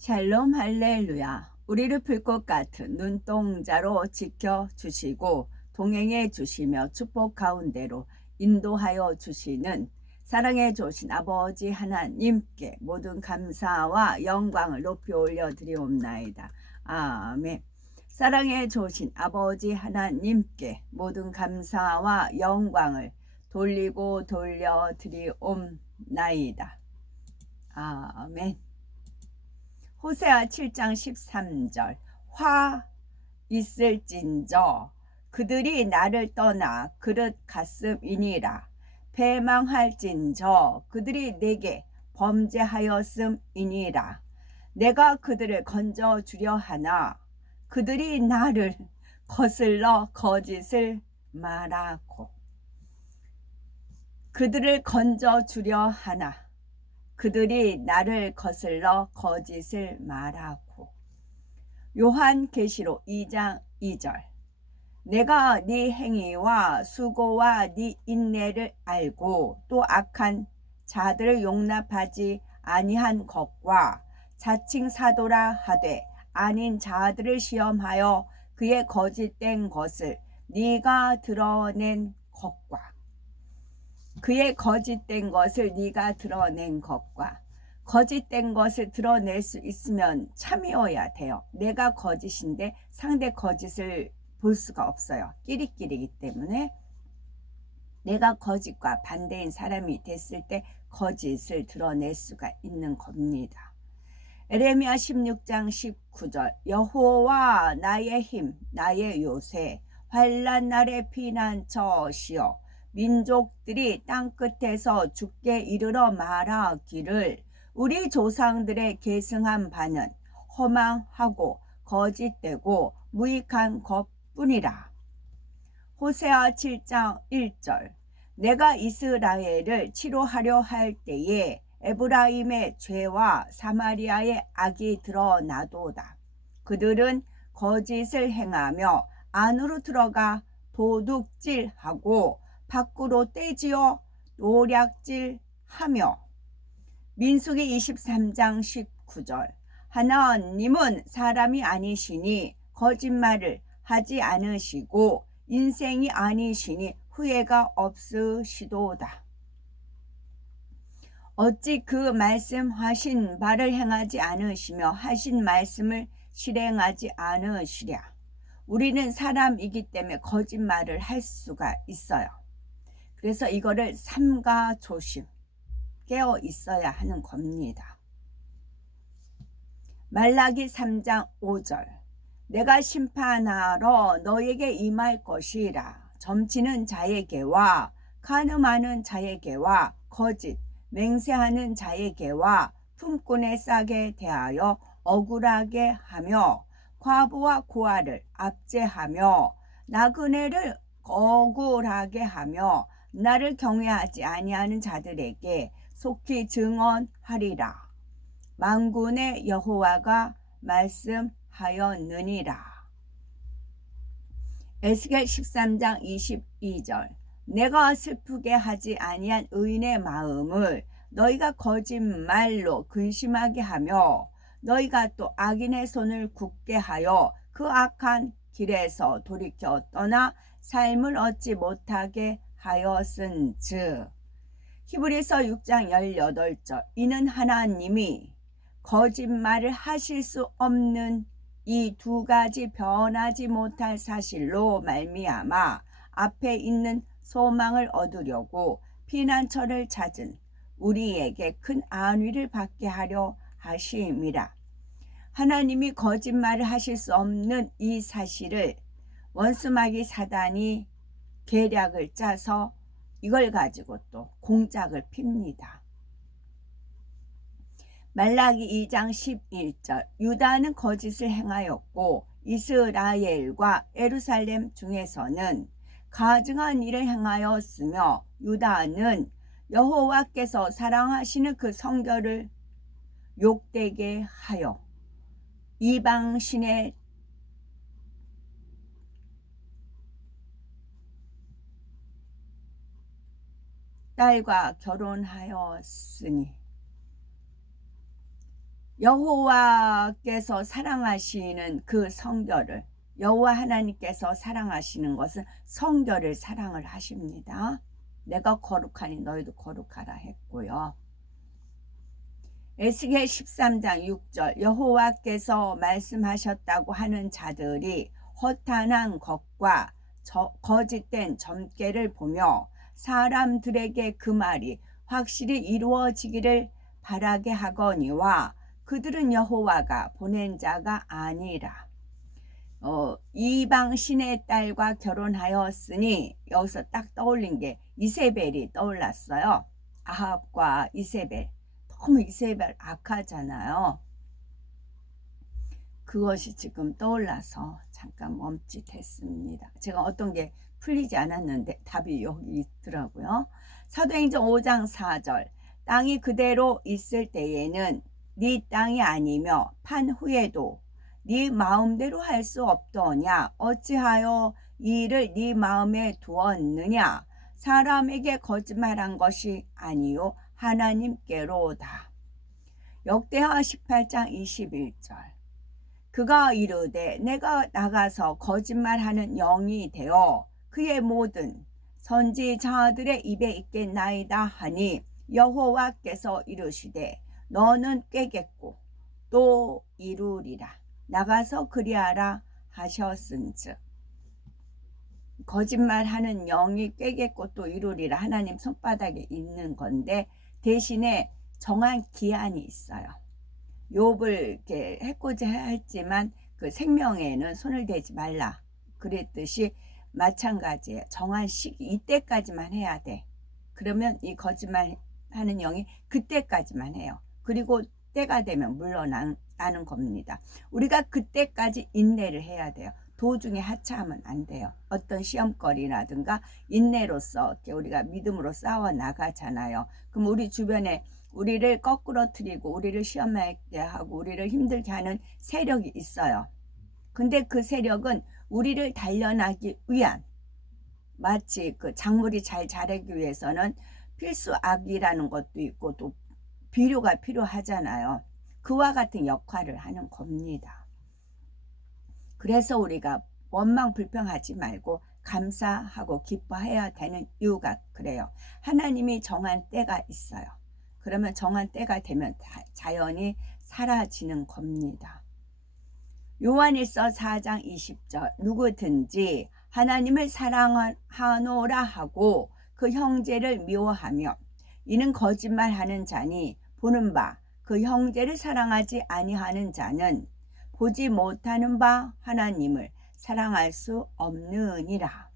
샬롬 할렐루야. 우리를 불꽃 같은 눈동자로 지켜주시고 동행해 주시며 축복 가운데로 인도하여 주시는 사랑해 주신 아버지 하나님께 모든 감사와 영광을 높이 올려드리옵나이다. 아멘. 사랑해 주신 아버지 하나님께 모든 감사와 영광을 돌리고 돌려드리옵나이다. 아멘. 호세아 7장 13절. 화 있을진저 그들이 나를 떠나 그릇 갔음이니라. 패망할진저 그들이 내게 범죄하였음이니라. 내가 그들을 건져주려 하나 그들이 나를 거슬러 거짓을 말하고. 그들을 건져주려 하나 그들이 나를 거슬러 거짓을 말하고. 요한계시록 2장 2절. 내가 네 행위와 수고와 네 인내를 알고 또 악한 자들을 용납하지 아니한 것과 자칭 사도라 하되 아닌 자들을 시험하여 그의 거짓된 것을 네가 드러낸 것과. 그의 거짓된 것을 네가 드러낸 것과. 거짓된 것을 드러낼 수 있으면 참이어야 돼요. 내가 거짓인데 상대 거짓을 볼 수가 없어요. 끼리끼리이기 때문에. 내가 거짓과 반대인 사람이 됐을 때 거짓을 드러낼 수가 있는 겁니다. 에레미야 16장 19절. 여호와 나의 힘 나의 요새 환난 날의 피난처시여 민족들이 땅끝에서 주께 이르러 말하기를 우리 조상들의 계승한 바는 허망하고 거짓되고 무익한 것뿐이라. 호세아 7장 1절. 내가 이스라엘을 치료하려 할 때에 에브라임의 죄와 사마리아의 악이 드러나도다. 그들은 거짓을 행하며 안으로 들어가 도둑질하고 밖으로 떼지어 노략질하며. 민수기 23장 19절. 하나님은 사람이 아니시니 거짓말을 하지 않으시고 인생이 아니시니 후회가 없으시도다. 어찌 그 말씀하신 바를 행하지 않으시며 하신 말씀을 실행하지 않으시랴. 우리는 사람이기 때문에 거짓말을 할 수가 있어요. 그래서 이거를 삼가 조심, 깨어 있어야 하는 겁니다. 말라기 3장 5절. 내가 심판하러 너에게 임할 것이라. 점치는 자에게와 간음하는 자에게와 거짓 맹세하는 자에게와 품꾼의 싹에 대하여 억울하게 하며 과부와 고아를 압제하며 나그네를 억울하게 하며 나를 경외하지 아니하는 자들에게 속히 증언하리라. 만군의 여호와가 말씀하였느니라. 에스겔 13장 22절. 내가 슬프게 하지 아니한 의인의 마음을 너희가 거짓말로 근심하게 하며 너희가 또 악인의 손을 굳게 하여 그 악한 길에서 돌이켜 떠나 삶을 얻지 못하게 하였은즉. 히브리서 6장 18절. 이는 하나님이 거짓말을 하실 수 없는 이 두 가지 변하지 못할 사실로 말미암아 앞에 있는 소망을 얻으려고 피난처를 찾은 우리에게 큰 안위를 받게 하려 하심이라. 하나님이 거짓말을 하실 수 없는 이 사실을 원수마귀 사단이 계략을 짜서 이걸 가지고 또 공작을 핍니다. 말라기 2장 11절. 유다는 거짓을 행하였고 이스라엘과 예루살렘 중에서는 가증한 일을 행하였으며 유다는 여호와께서 사랑하시는 그 성결을 욕되게 하여 이방신의 딸과 결혼하였으니. 여호와께서 사랑하시는 그 성결을, 여호와 하나님께서 사랑하시는 것은 성결을 사랑을 하십니다. 내가 거룩하니 너희도 거룩하라 했고요. 에스겔 13장 6절 여호와께서 말씀하셨다고 하는 자들이 허탄한 것과 거짓된 점괘를 보며 사람들에게 그 말이 확실히 이루어지기를 바라게 하거니와 그들은 여호와가 보낸 자가 아니라 이방 신의 딸과 결혼하였으니, 여기서 딱 떠올린 게 이세벨이 떠올랐어요. 아합과 이세벨. 너무 이세벨 악하잖아요. 그것이 지금 떠올라서 잠깐 멈칫했습니다. 제가 어떤 게 풀리지 않았는데 답이 여기 있더라고요. 사도행전 5장 4절 땅이 그대로 있을 때에는 네 땅이 아니며 판 후에도 네 마음대로 할 수 없더냐. 어찌하여 이 일을 네 마음에 두었느냐. 사람에게 거짓말한 것이 아니요 하나님께로다. 역대하 18장 21절 그가 이르되 내가 나가서 거짓말하는 영이 되어 그의 모든 선지자들의 입에 있겠나이다 하니 여호와께서 이르시되 너는 꾀겠고 또 이루리라. 나가서 그리하라 하셨은즉, 거짓말하는 영이 꾀겠고 또 이루리라 하나님 손바닥에 있는 건데, 대신에 정한 기한이 있어요. 욥을 이렇게 해코지 했지만 그 생명에는 손을 대지 말라 그랬듯이 마찬가지예요. 정한 시기, 이때까지만 해야 돼. 그러면 이 거짓말하는 영이 그때까지만 해요. 그리고 때가 되면 물러나는 겁니다. 우리가 그때까지 인내를 해야 돼요. 도중에 하차하면 안 돼요. 어떤 시험거리라든가 인내로서 우리가 믿음으로 싸워 나가잖아요. 그럼 우리 주변에 우리를 거꾸러뜨리고 우리를 시험하게 하고 우리를 힘들게 하는 세력이 있어요. 근데 그 세력은 우리를 단련하기 위한, 마치 그 작물이 잘 자라기 위해서는 필수악이라는 것도 있고 또 비료가 필요하잖아요. 그와 같은 역할을 하는 겁니다. 그래서 우리가 원망 불평하지 말고 감사하고 기뻐해야 되는 이유가 그래요. 하나님이 정한 때가 있어요. 그러면 정한 때가 되면 자연히 사라지는 겁니다. 요한일서 4장 20절 누구든지 하나님을 사랑하노라 하고 그 형제를 미워하며 이는 거짓말하는 자니 보는 바 그 형제를 사랑하지 아니하는 자는 보지 못하는 바 하나님을 사랑할 수 없느니라.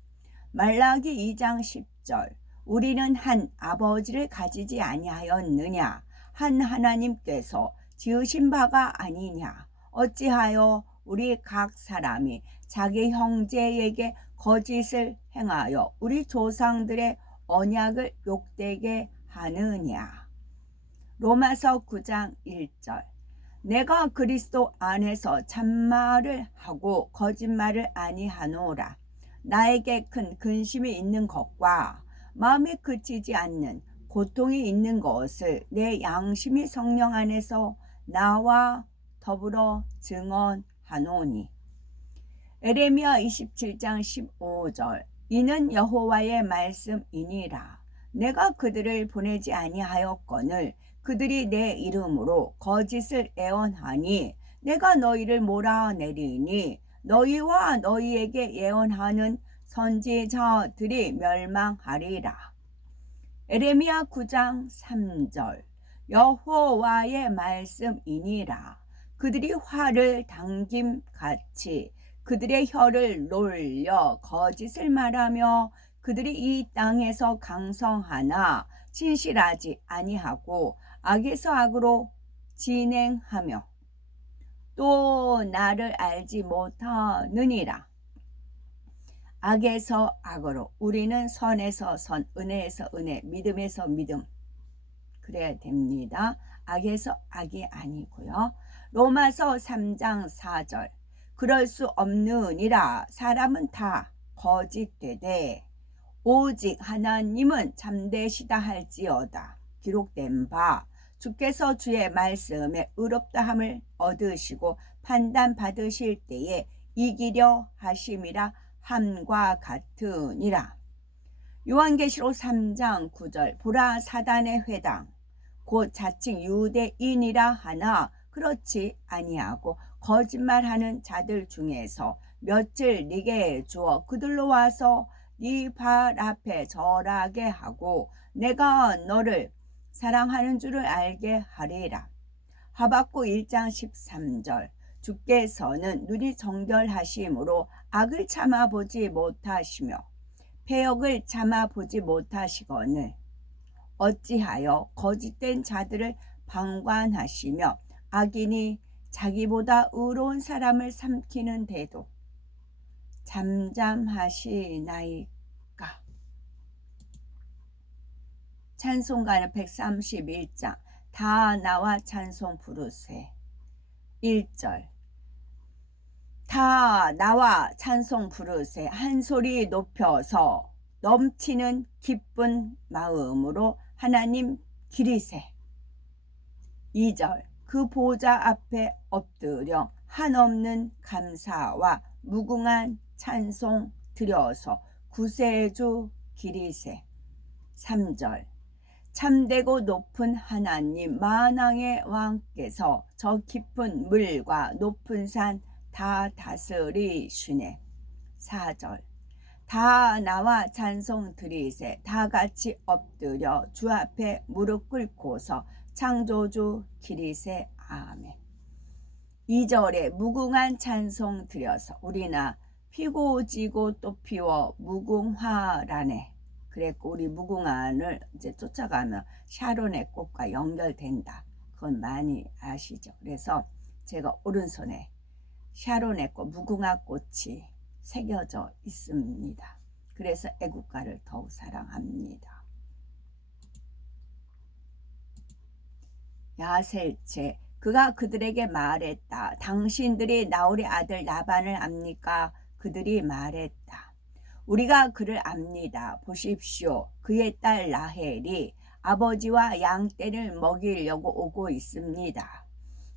말라기 2장 10절 우리는 한 아버지를 가지지 아니하였느냐. 한 하나님께서 지으신 바가 아니냐. 어찌하여 우리 각 사람이 자기 형제에게 거짓을 행하여 우리 조상들의 언약을 욕되게 하느냐. 로마서 9장 1절 내가 그리스도 안에서 참말을 하고 거짓말을 아니하노라. 나에게 큰 근심이 있는 것과 마음에 그치지 않는 고통이 있는 것을 내 양심이 성령 안에서 나와 더불어 증언하노니. 에레미야 27장 15절 이는 여호와의 말씀이니라. 내가 그들을 보내지 아니하였거늘 그들이 내 이름으로 거짓을 애언하니 내가 너희를 몰아내리니 너희와 너희에게 예언하는 선지자들이 멸망하리라. 에레미야 9장 3절 여호와의 말씀이니라. 그들이 활을 당김같이 그들의 혀를 놀려 거짓을 말하며 그들이 이 땅에서 강성하나 진실하지 아니하고 악에서 악으로 진행하며 또 나를 알지 못하느니라. 악에서 악으로, 우리는 선에서 선, 은혜에서 은혜, 믿음에서 믿음 그래야 됩니다. 악에서 악이 아니고요. 로마서 3장 4절 그럴 수 없느니라. 사람은 다 거짓되되 오직 하나님은 참되시다 할지어다. 기록된 바 주께서 주의 말씀에 의롭다함을 얻으시고 판단 받으실 때에 이기려 하심이라 함과 같으니라. 요한계시록 3장 9절 보라 사단의 회당 곧 자칭 유대인이라 하나 그렇지 아니하고 거짓말하는 자들 중에서 며칠 네게 주어 그들로 와서 네 발 앞에 절하게 하고 내가 너를 사랑하는 줄을 알게 하리라. 하박국 1장 13절 주께서는 눈이 정결하심으로 악을 참아보지 못하시며 패역을 참아보지 못하시거늘 어찌하여 거짓된 자들을 방관하시며 악인이 자기보다 의로운 사람을 삼키는데도 잠잠하시나이까. 찬송가는 131장 다 나와 찬송 부르세. 1절 다 나와 찬송 부르세 한 소리 높여서 넘치는 기쁜 마음으로 하나님 기리세. 2절 그 보좌 앞에 엎드려 한없는 감사와 무궁한 찬송 드려서 구세주 기리세. 3절 참되고 높은 하나님 만왕의 왕께서 저 깊은 물과 높은 산 다 다스리시네. 4절 다 나와 찬송 드리세 다 같이 엎드려 주 앞에 무릎 꿇고서 창조주 기리세. 아멘. 2절에 무궁한 찬송 드려서 우리나 피고 지고 또 피워 무궁화라네. 그랬고 우리 무궁화를 이제 쫓아가면 샤론의 꽃과 연결된다. 그건 많이 아시죠. 그래서 제가 오른손에 샤론의 꽃 무궁화 꽃이 새겨져 있습니다. 그래서 애국가를 더욱 사랑합니다. 야셀체 그가 그들에게 말했다. 당신들이 나홀의 아들 라반을 압니까? 그들이 말했다. 우리가 그를 압니다. 보십시오. 그의 딸 라헬이 아버지와 양떼를 먹이려고 오고 있습니다.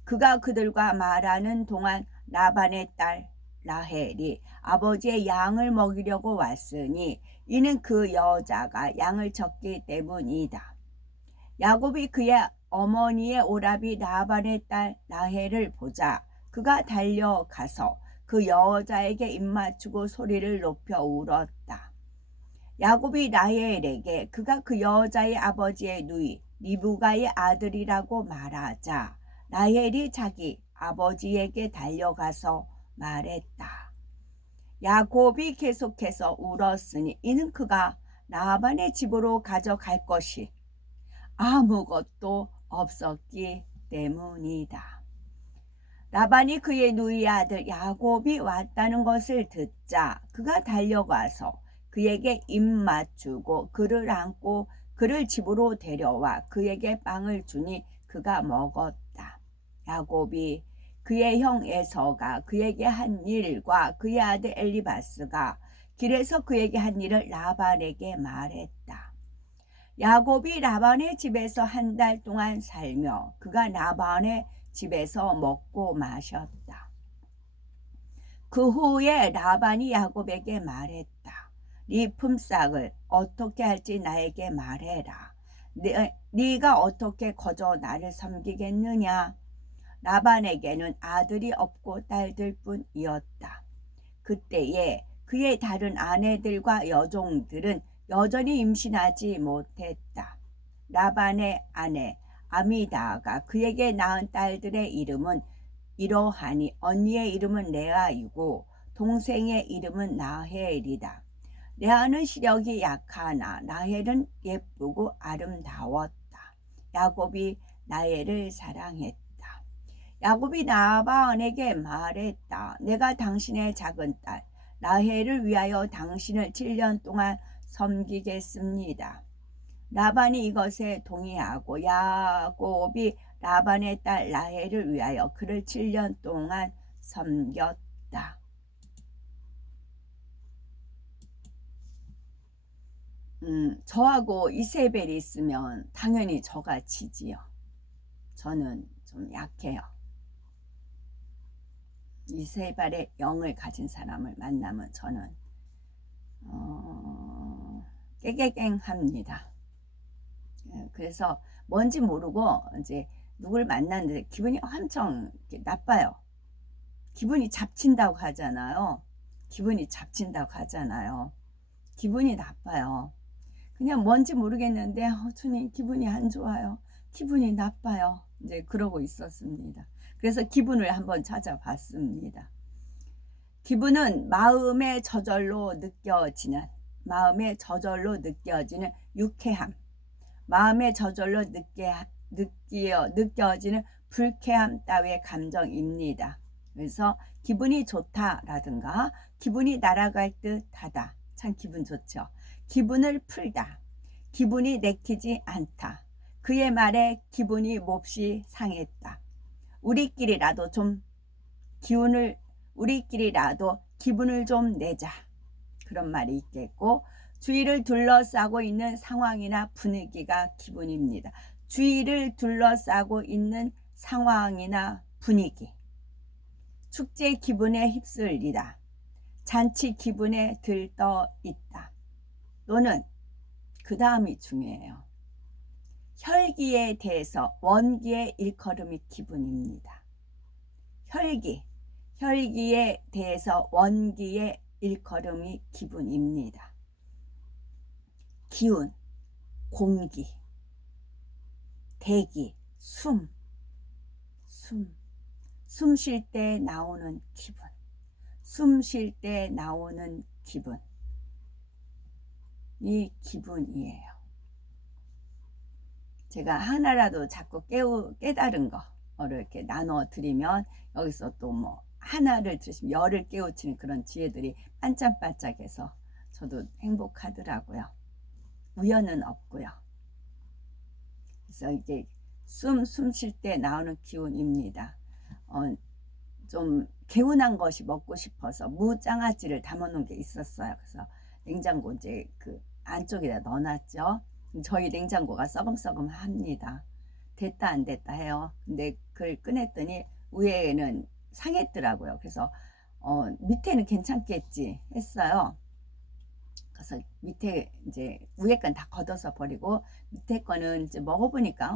그가 그들과 말하는 동안 라반의 딸 라헬이 아버지의 양을 먹이려고 왔으니 이는 그 여자가 양을 쳤기 때문이다. 야곱이 그의 어머니의 오라비 라반의 딸 라헬을 보자 그가 달려가서 그 여자에게 입맞추고 소리를 높여 울었다. 야곱이 라헬에게 그가 그 여자의 아버지의 누이 리브가의 아들이라고 말하자 라헬이 자기 아버지에게 달려가서 말했다. 야곱이 계속해서 울었으니 이는 그가 라반의 집으로 가져갈 것이 아무것도 없었기 때문이다. 라반이 그의 누이 아들 야곱이 왔다는 것을 듣자 그가 달려가서 그에게 입맞추고 그를 안고 그를 집으로 데려와 그에게 빵을 주니 그가 먹었다. 야곱이 그의 형 에서가 그에게 한 일과 그의 아들 엘리바스가 길에서 그에게 한 일을 라반에게 말했다. 야곱이 라반의 집에서 한 달 동안 살며 그가 라반의 집에서 먹고 마셨다. 그 후에 라반이 야곱에게 말했다. 네 품삯을 어떻게 할지 나에게 말해라. 네가 어떻게 거저 나를 섬기겠느냐. 라반에게는 아들이 없고 딸들 뿐이었다. 그때에 그의 다른 아내들과 여종들은 여전히 임신하지 못했다. 라반의 아내 아미다가 그에게 낳은 딸들의 이름은 이러하니 언니의 이름은 레아이고 동생의 이름은 라헬이다. 레아는 시력이 약하나 라헬은 예쁘고 아름다웠다. 야곱이 라헬을 사랑했다. 야곱이 라반에게 말했다. 내가 당신의 작은 딸 라헬을 위하여 당신을 7년 동안 섬기겠습니다. 라반이 이것에 동의하고 야곱이 라반의 딸 라헬을 위하여 그를 7년 동안 섬겼다. 저하고 이세벨이 있으면 당연히 저가 지지요. 저는 좀 약해요. 이 세 발의 영을 가진 사람을 만나면 저는 깨갱합니다. 그래서 뭔지 모르고 이제 누굴 만났는데 기분이 엄청 나빠요. 기분이 잡친다고 하잖아요. 기분이 잡친다고 하잖아요. 기분이 나빠요. 그냥 뭔지 모르겠는데 주님 기분이 안 좋아요. 기분이 나빠요. 이제 그러고 있었습니다. 그래서 기분을 한번 찾아봤습니다. 기분은 마음의 저절로 느껴지는 유쾌함, 마음의 저절로 느껴지는 불쾌함 따위의 감정입니다. 그래서 기분이 좋다라든가 기분이 날아갈 듯하다. 참 기분 좋죠. 기분을 풀다. 기분이 내키지 않다. 그의 말에 기분이 몹시 상했다. 우리끼리라도 기분을 좀 내자. 그런 말이 있겠고, 주위를 둘러싸고 있는 상황이나 분위기가 기분입니다. 주위를 둘러싸고 있는 상황이나 분위기. 축제 기분에 휩쓸리다. 잔치 기분에 들떠 있다. 또는 그 다음이 중요해요. 혈기에 대해서 원기의 일컬음이 기분입니다. 혈기에 대해서 원기의 일컬음이 기분입니다. 기운, 공기, 대기, 숨 쉴 때 나오는 기분, 숨 쉴 때 나오는 기분, 이 기분이에요. 제가 하나라도 자꾸 깨달은 거를 이렇게 나눠드리면 여기서 또 뭐 하나를 들으시면 열을 깨우치는 그런 지혜들이 반짝반짝해서 저도 행복하더라고요. 우연은 없고요. 그래서 이게 숨 쉴 때 나오는 기운입니다. 좀 개운한 것이 먹고 싶어서 무장아찌를 담아놓은 게 있었어요. 그래서 냉장고 이제 그 안쪽에다 넣어놨죠. 저희 냉장고가 썩음썩음합니다. 됐다 안 됐다 해요. 근데 그걸 꺼냈더니 위에는 상했더라고요. 그래서 밑에는 괜찮겠지 했어요. 그래서 밑에 이제 위에 건 다 걷어서 버리고 밑에 거는 이제 먹어보니까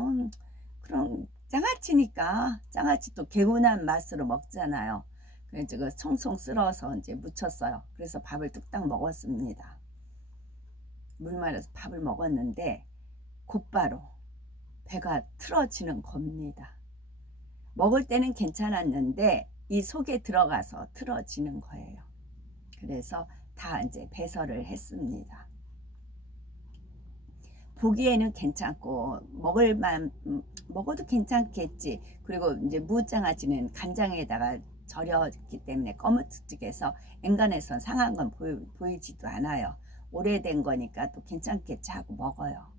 그럼 장아찌 또 개운한 맛으로 먹잖아요. 그래서 그 송송 쓸어서 이제 무쳤어요. 그래서 밥을 뚝딱 먹었습니다. 물 말아서 밥을 먹었는데 곧바로 배가 틀어지는 겁니다. 먹을 때는 괜찮았는데 이 속에 들어가서 틀어지는 거예요. 그래서 다 이제 배설을 했습니다. 보기에는 괜찮고 먹어도 괜찮겠지. 그리고 이제 무장아찌는 간장에다가 절였기 때문에 꺼무득득해서 엔간해선 상한 건 보이지도 않아요. 오래된 거니까 또 괜찮겠지 하고 먹어요.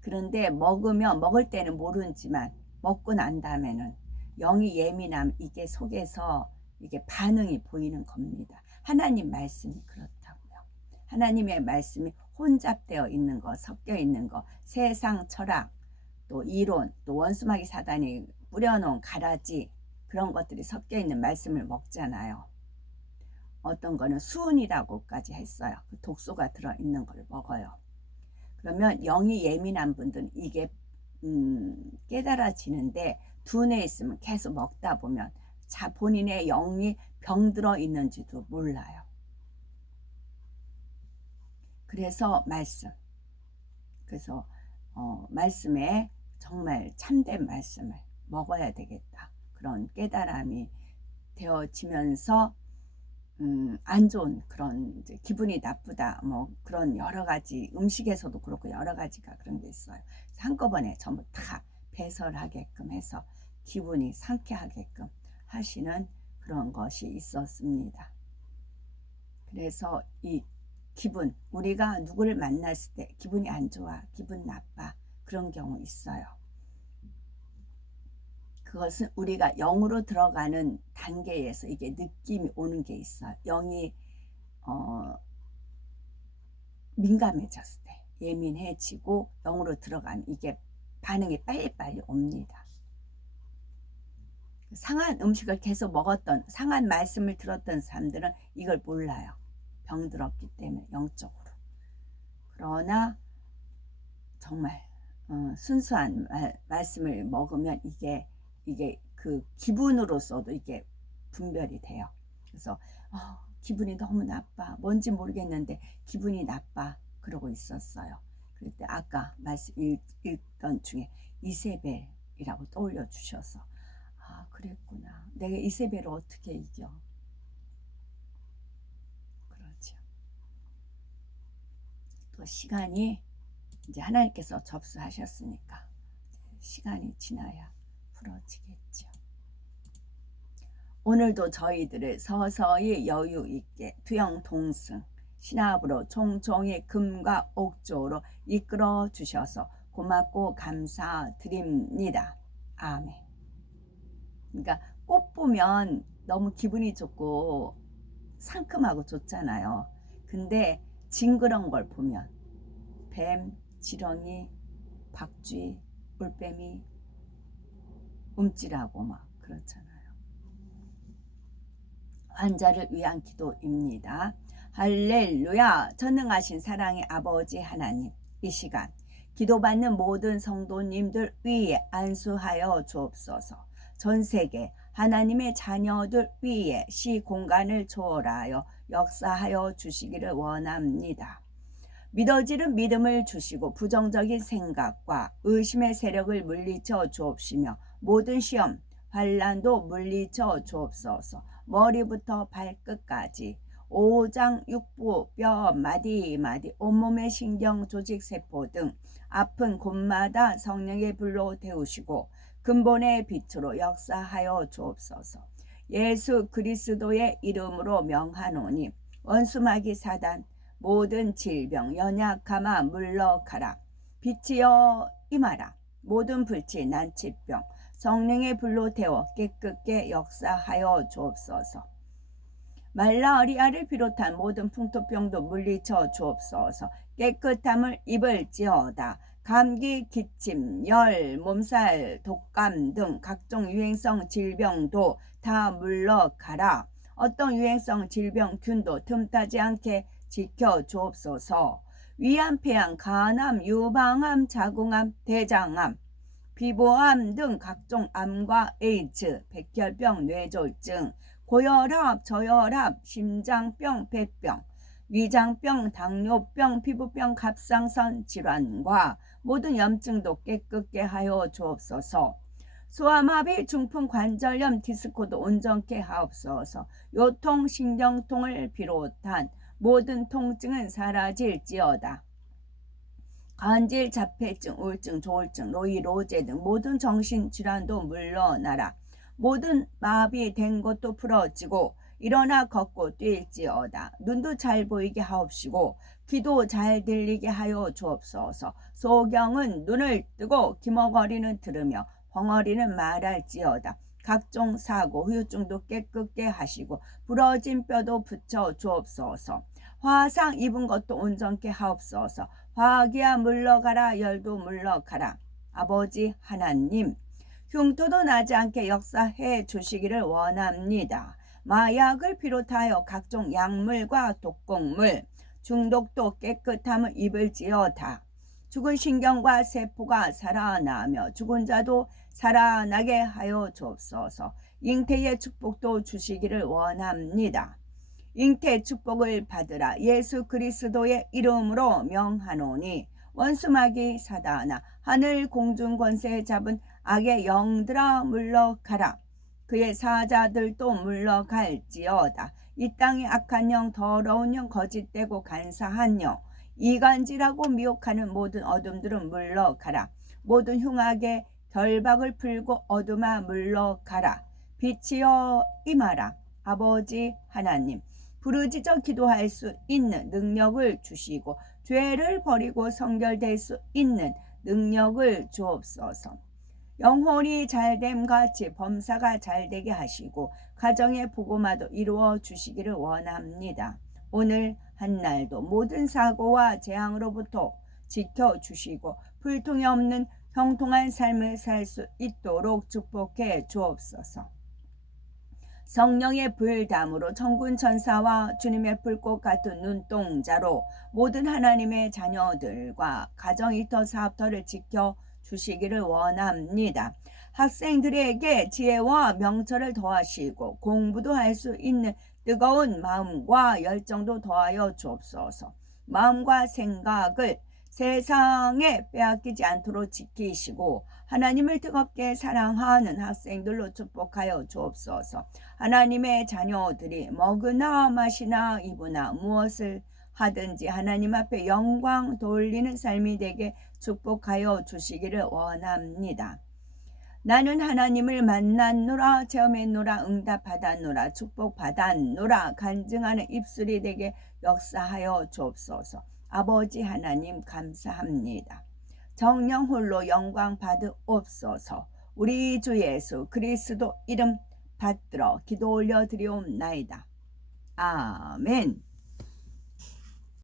그런데 먹을 때는 모르지만 먹고 난 다음에는 영이 예민함, 이게 속에서 이게 반응이 보이는 겁니다. 하나님 말씀이 그렇다고요. 하나님의 말씀이 혼잡되어 있는 거, 섞여 있는 거, 세상 철학, 또 이론, 또 원수마귀 사단이 뿌려놓은 가라지, 그런 것들이 섞여 있는 말씀을 먹잖아요. 어떤 거는 수은이라고까지 했어요. 그 독소가 들어있는 걸 먹어요. 그러면 영이 예민한 분들은 이게 깨달아지는데 두뇌에 있으면 계속 먹다 보면 본인의 영이 병들어 있는지도 몰라요. 그래서 말씀에 정말 참된 말씀을 먹어야 되겠다. 그런 깨달음이 되어지면서 안 좋은 그런 이제 기분이 나쁘다 뭐 그런 여러 가지 음식에서도 그렇고 여러 가지가 그런 게 있어요. 한꺼번에 전부 다 배설하게끔 해서 기분이 상쾌하게끔 하시는 그런 것이 있었습니다. 그래서 이 기분, 우리가 누구를 만났을 때 기분이 안 좋아, 기분 나빠, 그런 경우 있어요. 그것은 우리가 영으로 들어가는 단계에서 이게 느낌이 오는 게 있어요. 영이 민감해졌을 때, 예민해지고 영으로 들어가면 이게 반응이 빨리빨리 옵니다. 상한 음식을 계속 먹었던, 상한 말씀을 들었던 사람들은 이걸 몰라요. 병들었기 때문에 영적으로. 그러나 정말 순수한 말씀을 먹으면 이게 그 기분으로서도 이게 분별이 돼요. 그래서 기분이 너무 나빠. 뭔지 모르겠는데 기분이 나빠. 그러고 있었어요. 그럴 때 아까 말씀 읽던 중에 이세벨이라고 떠올려 주셔서 그랬구나. 내가 이세벨을 어떻게 이겨? 그렇죠. 또 시간이 이제 하나님께서 접수하셨으니까 시간이 지나야 풀어지겠죠. 오늘도 저희들을 서서히 여유 있게 투영 동승 신압으로 총총히 금과 옥조로 이끌어 주셔서 고맙고 감사드립니다. 아멘. 그러니까 꽃 보면 너무 기분이 좋고 상큼하고 좋잖아요. 근데 징그러운 걸 보면 뱀, 지렁이, 박쥐, 올빼미 움찔하고 막 그렇잖아요. 환자를 위한 기도입니다. 할렐루야. 전능하신 사랑의 아버지 하나님, 이 시간 기도받는 모든 성도님들 위에 안수하여 주옵소서. 전 세계 하나님의 자녀들 위에 시공간을 초월하여 역사하여 주시기를 원합니다. 믿어지는 믿음을 주시고 부정적인 생각과 의심의 세력을 물리쳐 주옵시며 모든 시험, 환난도 물리쳐 주옵소서. 머리부터 발끝까지 오장, 육부, 뼈, 마디, 온몸의 신경, 조직, 세포 등 아픈 곳마다 성령의 불로 태우시고 근본의 빛으로 역사하여 주옵소서. 예수 그리스도의 이름으로 명하노니 원수마귀 사단 모든 질병 연약함아 물러가라. 빛이여 임하라. 모든 불치 난치병 성령의 불로 태워 깨끗게 역사하여 주옵소서. 말라리아를 비롯한 모든 풍토병도 물리쳐 주옵소서. 깨끗함을 입을지어다. 감기, 기침, 열, 몸살, 독감 등 각종 유행성 질병도 다 물러가라. 어떤 유행성 질병균도 틈타지 않게 지켜 주옵소서. 위암, 폐암, 간암, 유방암, 자궁암, 대장암, 피부암 등 각종 암과 에이즈, 백혈병, 뇌졸중, 고혈압, 저혈압, 심장병, 폐병, 위장병, 당뇨병, 피부병, 갑상선 질환과 모든 염증도 깨끗게 하여 주옵소서. 소아마비, 중풍, 관절염, 디스코도 온전케 하옵소서. 요통, 신경통을 비롯한 모든 통증은 사라질지어다. 간질, 자폐증, 우울증, 조울증, 노이로제 등 모든 정신질환도 물러나라. 모든 마비된 것도 풀어지고 일어나 걷고 뛸지어다. 눈도 잘 보이게 하옵시고 귀도 잘 들리게 하여 주옵소서. 소경은 눈을 뜨고 기머거리는 들으며 벙어리는 말할지어다. 각종 사고, 후유증도 깨끗게 하시고 부러진 뼈도 붙여 주옵소서. 화상 입은 것도 온전케 하옵소서. 화기야 물러가라. 열도 물러가라. 아버지 하나님, 흉터도 나지 않게 역사해 주시기를 원합니다. 마약을 비롯하여 각종 약물과 독곡물, 중독도 깨끗함을 입을지어다. 죽은 신경과 세포가 살아나며 죽은 자도 살아나게 하여 주옵소서. 잉태의 축복도 주시기를 원합니다. 잉태 축복을 받으라. 예수 그리스도의 이름으로 명하노니 원수마귀 사단아 하늘 공중 권세 잡은 악의 영들아 물러가라. 그의 사자들도 물러갈지어다. 이 땅의 악한 영, 더러운 영, 거짓되고 간사한 영, 이간질하고 미혹하는 모든 어둠들은 물러가라. 모든 흉악의 결박을 풀고 어둠아 물러가라. 빛이여 임하라. 아버지 하나님, 부르짖어 기도할 수 있는 능력을 주시고 죄를 버리고 성결될 수 있는 능력을 주옵소서. 영혼이 잘됨 같이 범사가 잘되게 하시고 가정의 복음화도 이루어 주시기를 원합니다. 오늘 한날도 모든 사고와 재앙으로부터 지켜주시고 불통이 없는 형통한 삶을 살 수 있도록 축복해 주옵소서. 성령의 불담으로 천군 천사와 주님의 불꽃 같은 눈동자로 모든 하나님의 자녀들과 가정 일터 사업터를 지켜 주시기를 원합니다. 학생들에게 지혜와 명철을 더하시고 공부도 할 수 있는 뜨거운 마음과 열정도 더하여 주옵소서. 마음과 생각을 세상에 빼앗기지 않도록 지키시고 하나님을 뜨겁게 사랑하는 학생들로 축복하여 주옵소서. 하나님의 자녀들이 먹으나 마시나 입으나 무엇을 하든지 하나님 앞에 영광 돌리는 삶이 되게 축복하여 주시기를 원합니다. 나는 하나님을 만났노라, 체험했노라, 응답받았노라, 축복받았노라 간증하는 입술이 되게 역사하여 주옵소서. 아버지 하나님 감사합니다. 정령 홀로 영광 받으옵소서. 우리 주 예수 그리스도 이름 받들어 기도 올려 드리옵나이다. 아멘.